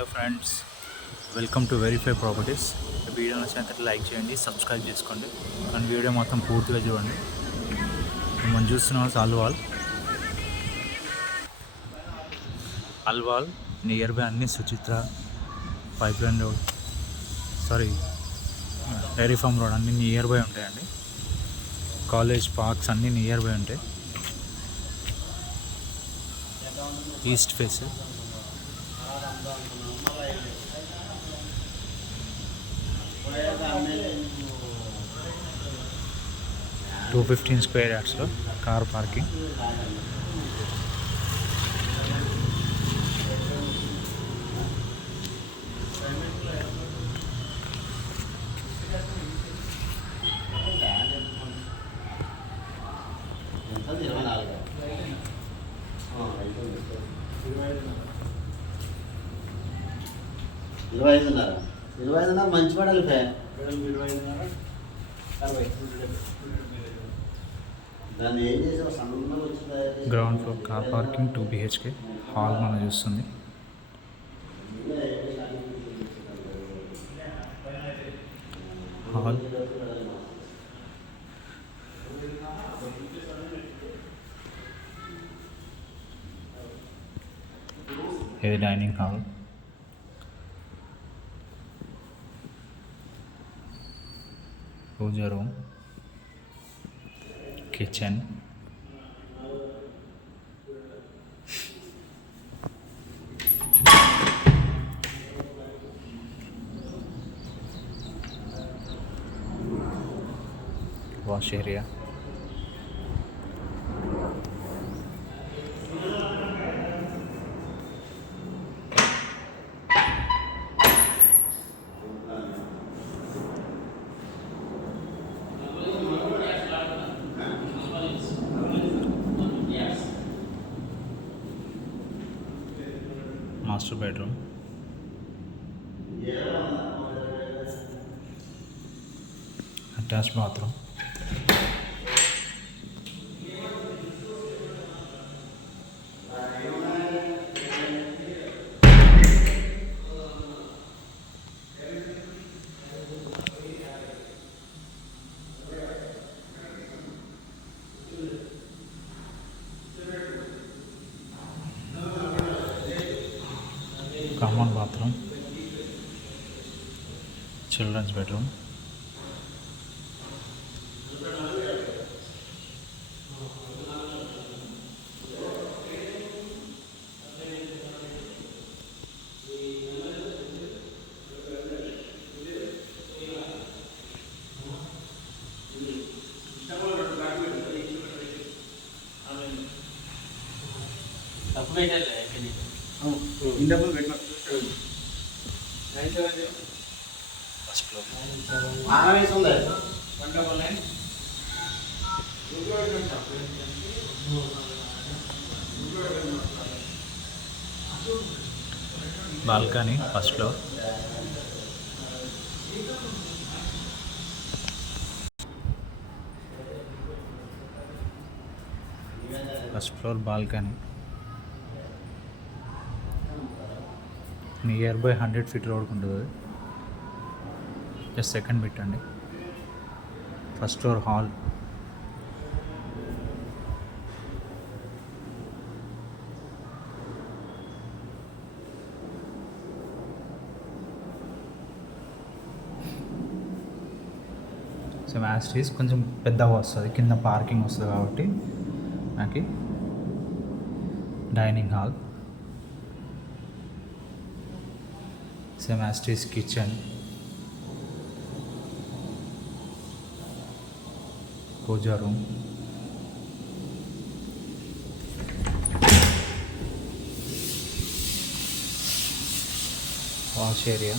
Hello friends, welcome to verify properties. Video నచ్చినట్లయితే like చేయండి, subscribe చేసుకోండి అండ్ వీడియో మొత్తం పూర్తిగా చూడండి. మనం చూస్తున్నాం అల్వాల్ నియర్ బై అన్ని Suchitra pipeline road, dairy farm road అన్నీ నియర్ బై ఉంటాయండి. కాలేజ్ పార్క్స్ అన్నీ నియర్ బై ఉంటాయి. ఈస్ట్ ఫేస్ 215 స్క్వేర్ యార్డ్స్లో కార్ పార్కింగ్. ఇరవై ఐదున్నర మంచి పడాలి దాన్ని ఏం చేసావు సన్నగా వచ్చి ground floor car parking 2 BHK hall మనం చూస్తుంది. హాల్ ఇది dining hall, puja room, kitchen, wash area, master bedroom, attach bathroom, common bathroom, children's bedroom, first floor. Balcony first floor, balcony nearby 100 feet రోడ్కి ఉంటుంది. జస్ట్ సెకండ్ బిట్ అండి. First floor hall, so as it is కొంచెం పెద్దగా వస్తుంది, కింద parking వస్తుంది కాబట్టి నాకు dining hall, same as it is kitchen, puja room, wash area,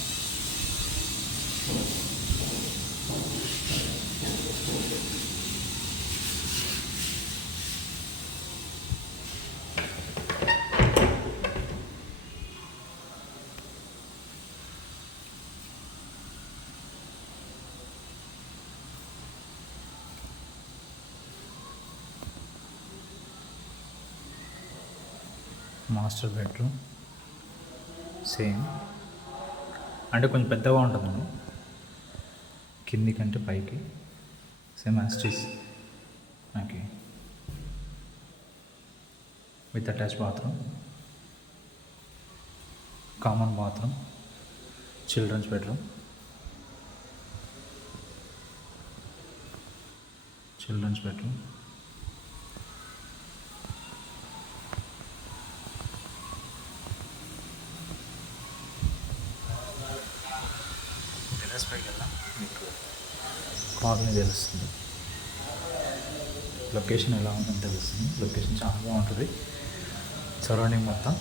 master bedroom same. అంటే కొంచెం పెద్దగా ఉంటుంది మనం కింది కంటే పైకి same as it is okay with attach bathroom common bathroom children's bedroom terrace పైకి వెళ్ళా మీకు కాలనీ తెలుస్తుంది లొకేషన్ ఎలా ఉందని తెలుస్తుంది లొకేషన్ చాలా బాగుంటుంది సరౌండింగ్ మొత్తం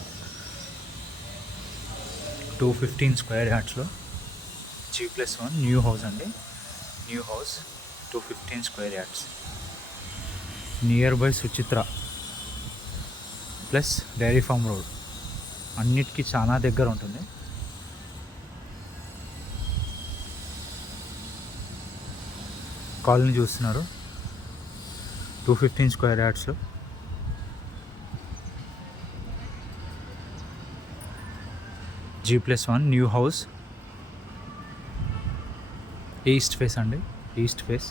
215 స్క్వేర్ యార్డ్స్లో G+1 న్యూ హౌస్ అండి new house 215 square yards nearby Suchitra plus dairy farm road అన్నిటికీ చాలా దగ్గర ఉంటుంది కాలనీ చూస్తున్నారు 215 స్క్వేర్ యార్డ్స్లో G+1 new house east face అండి ఈస్ట్ ఫేస్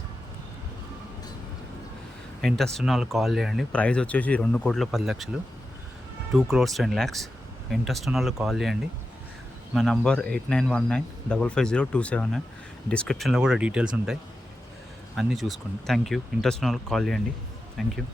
ఇంట్రెస్ట్ ఉన్న వాళ్ళు కాల్ చేయండి ప్రైస్ వచ్చేసి 2,10,00,000 2 crores 10 lakhs ఇంట్రెస్ట్ ఉన్న వాళ్ళు కాల్ చేయండి మా నంబర్ 8919550279 డిస్క్రిప్షన్లో కూడా డీటెయిల్స్ ఉంటాయి అన్నీ చూసుకోండి థ్యాంక్ యూ ఇంట్రెస్ట్ ఉన్న వాళ్ళు కాల్ చేయండి థ్యాంక్ యూ